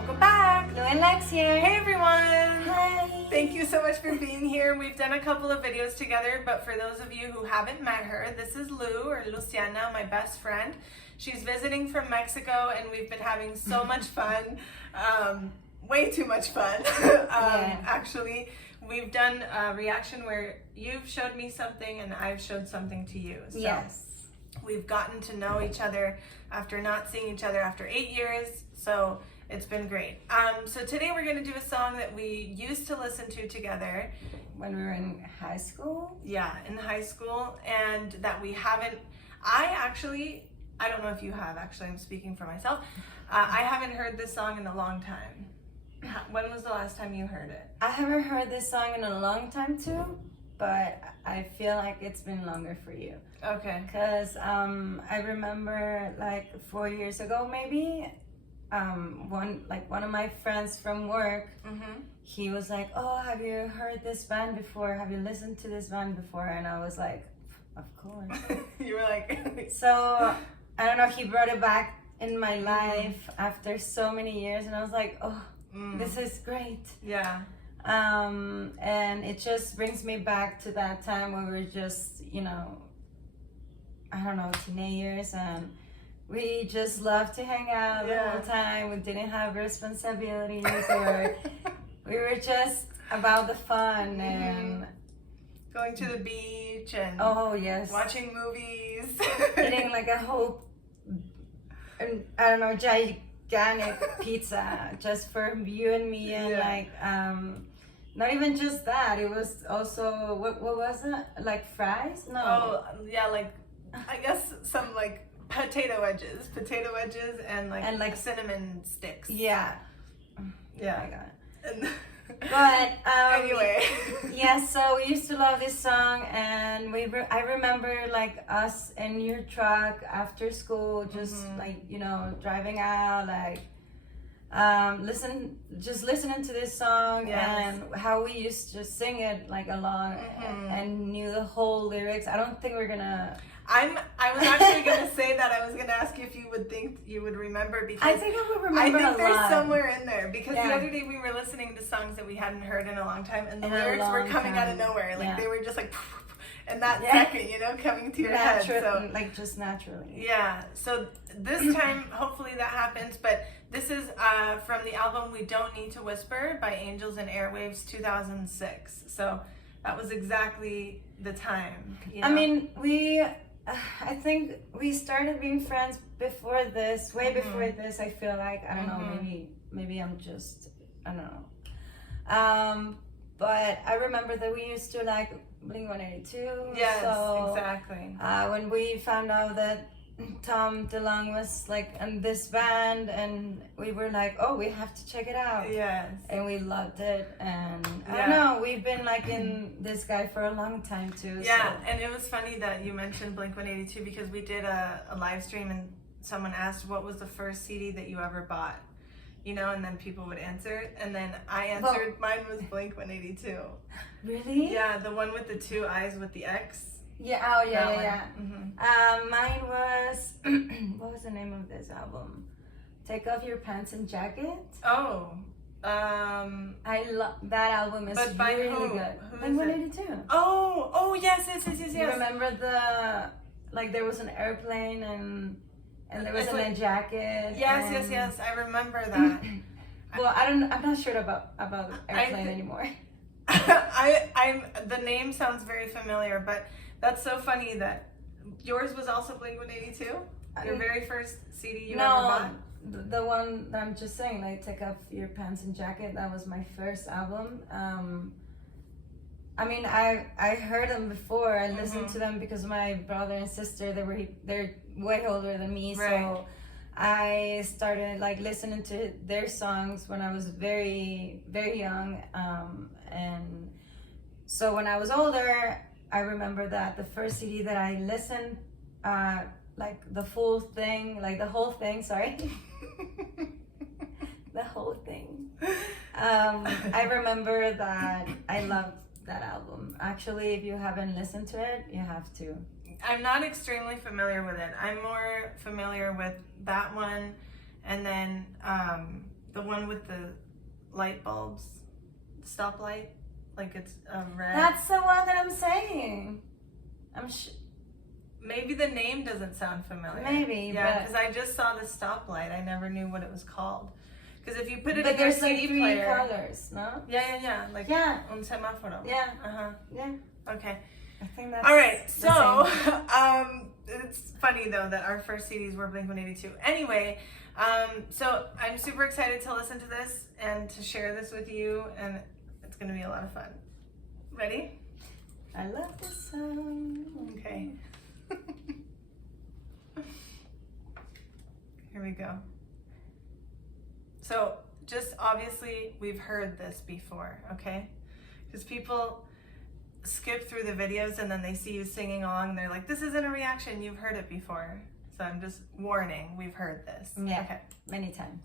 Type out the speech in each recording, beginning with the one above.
Welcome back! Lou and Lex here. Hey everyone! Hi! Thank you so much for being here. We've done a couple of videos together, but for those of you who haven't met her, this is Lou, or Luciana, my best friend. She's visiting from Mexico and we've been having so much fun. Way too much fun. Actually, we've done a reaction where you've showed me something and I've showed something to you. So yes. We've gotten to know each other after not seeing each other after 8 years, so it's been great. So today we're going to do a song that we used to listen to together. When we were in high school? Yeah, in high school, and that we haven't, I don't know if you have, actually, I'm speaking for myself. I haven't heard this song in a long time. When was the last time you heard it? I haven't heard this song in a long time too, but I feel like it's been longer for you. Okay. Because I remember like 4 years ago maybe, one of my friends from work, he was like, oh, have you heard this band before? Have you listened to this band before? And I was like, of course. You were like... So, I don't know, he brought it back in my life after so many years, and I was like, oh, this is great. Yeah. And it just brings me back to that time when we were just, I don't know, teenagers, and we just loved to hang out the whole time. We didn't have responsibilities, or we were just about the fun and going to the beach and watching movies, eating like a whole, I don't know, gigantic pizza just for you and me, and not even just that, it was also what was it, like fries? No. Oh yeah, like I guess some like potato wedges and like cinnamon sticks. Yeah. Oh my God. And but anyway, so we used to love this song, and I remember like us in your truck after school, just like driving out, like listening to this song, and how we used to sing it like along and knew the whole lyrics. I don't think we're gonna. I was actually gonna say that. I was gonna ask you if you would think you would remember, because I think I would remember. I think there's somewhere in there, because the other day we were listening to songs that we hadn't heard in a long time, and the lyrics were coming out of nowhere. Like they were just like in that second, coming to your head. So like just naturally. Yeah. So this time, hopefully that happens. But this is from the album "We Don't Need to Whisper" by Angels Airwaves, 2006. So that was exactly the time. I mean, I think we started being friends before this, way before this. I feel like, I don't know, maybe I'm just, I don't know. But I remember that we used to like Blink-182. Yes, so, exactly. When we found out that Tom Delonge was like in this band, and we were like, oh, we have to check it out. Yes. And we loved it, and I don't know, we've been like in this guy for a long time too. Yeah, and it was funny that you mentioned Blink-182, because we did a live stream and someone asked what was the first CD that you ever bought, and then people would answer, and then I answered mine was Blink-182. Really? Yeah, the one with the two eyes with the X. Yeah, yeah. Mine was, what was the name of this album? Take Off Your Pants and Jacket. Oh. I love that album. Is but by really who? good. Blink-182. Oh, yes. You remember there was an airplane and there was a jacket. Yes. I remember that. Well, I'm not sure about the airplane anymore. The name sounds very familiar, but that's so funny that yours was also Blink-182? Your very first CD you ever bought? The one that I'm just saying, like Take Off Your Pants and Jacket, that was my first album. I mean, I heard them before. I listened to them because my brother and sister, they're way older than me, so I started like listening to their songs when I was very, very young, and so when I was older, I remember that the first CD that I listened, like the whole thing, sorry. The whole thing. I remember that I loved that album. Actually, if you haven't listened to it, you have to. I'm not extremely familiar with it. I'm more familiar with that one, and then The one with the light bulbs, stoplight, like it's red. That's the one that I'm saying. Maybe the name doesn't sound familiar. Maybe, yeah, because I just saw the stoplight. I never knew what it was called. Because if you put it in your there's CD like three player, colors, no? yeah, like Yeah. un semáforo. Yeah. Yeah. Okay. I think that's all right. the So, same. it's funny though that our first CDs were Blink-182. Anyway, so I'm super excited to listen to this and to share this with you, and it's gonna be a lot of fun. Ready? I love this song. Okay. Here we go. So, just obviously, we've heard this before, okay? Because people skip through the videos and then they see you singing along and they're like, this isn't a reaction, you've heard it before. So I'm just warning, we've heard this. Yeah, okay. many times.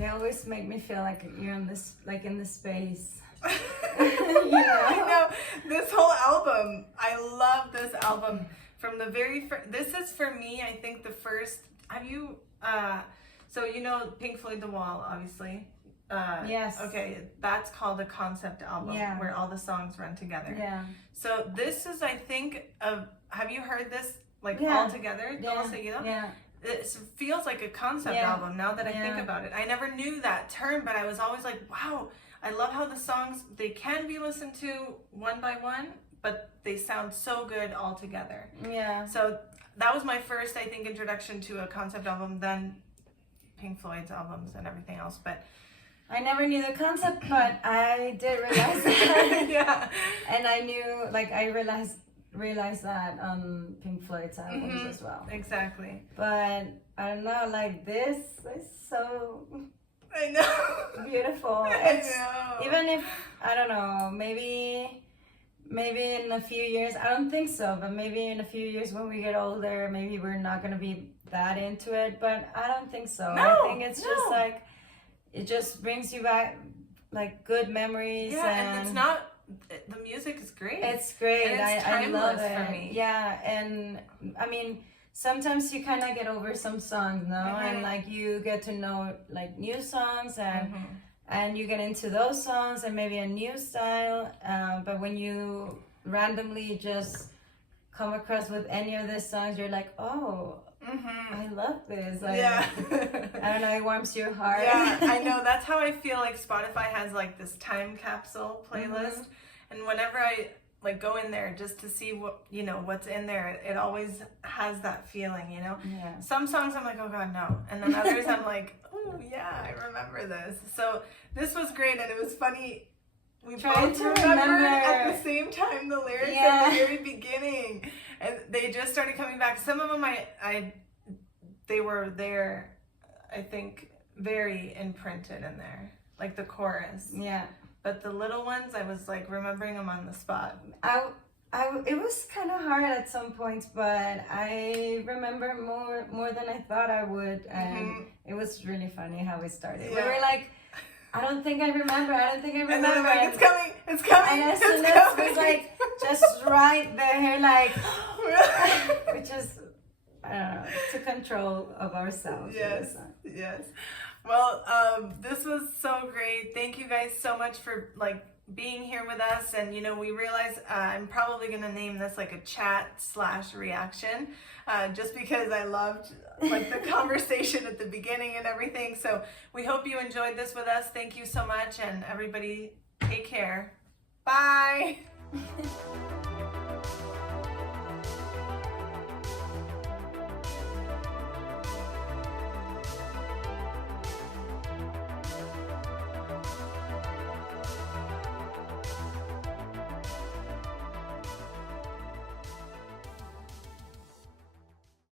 They always make me feel like you're in this, like in this space. I know. This whole album, I love this album. From the very first, this is for me, I think the first, have you, so you know Pink Floyd The Wall, obviously. Yes. Okay, that's called a concept album where all the songs run together. Yeah. So this is, I think, have you heard this all together? Todo seguido? Yeah. It feels like a concept album now that I think about it. I never knew that term, but I was always like, wow, I love how the songs, they can be listened to one by one, but they sound so good all together. Yeah. So that was my first, I think, introduction to a concept album, then Pink Floyd's albums and everything else. But I never knew the concept, but I did realize that. yeah. And I knew, like, I realized that on Pink Floyd's albums as well. Exactly. But I don't know, like, this is so I know. beautiful. I know. Even if, I don't know, maybe in a few years, I don't think so, but maybe in a few years when we get older, maybe we're not going to be that into it, but I don't think so. No, I think it's just like, it just brings you back, like, good memories. Yeah, and it's not, the music is great. It's great. And it's I love timeless it. for me. Yeah, and I mean, sometimes you kind of get over some songs, no? And like you get to know like new songs and you get into those songs and maybe a new style. But when you randomly just come across with any of these songs, you're like, oh, I love this. Like, I don't know, it warms your heart. Yeah, I know. That's how I feel like Spotify has like this time capsule playlist. And whenever I like go in there just to see what, you know, what's in there, it always has that feeling, you know? Yeah. Some songs I'm like, oh God, no. And then others I'm like, oh yeah, I remember this. So this was great, and it was funny. We Trying both to remembered remember at the same time the lyrics at the very beginning, and they just started coming back. Some of them they were there, I think, very imprinted in there, like the chorus. Yeah. But the little ones, I was like remembering them on the spot. It was kind of hard at some points, but I remember more than I thought I would, and it was really funny how we started. We were like, I don't think I remember. And then I'm like, it's coming. And as soon as it was like just right there, like, we just, I don't know, took control of ourselves. Yes. Well, this was so great. Thank you guys so much for like being here with us. And you know, we realize I'm probably gonna name this like a chat/reaction, just because I loved like the conversation at the beginning and everything. So we hope you enjoyed this with us. Thank you so much, and everybody take care. Bye.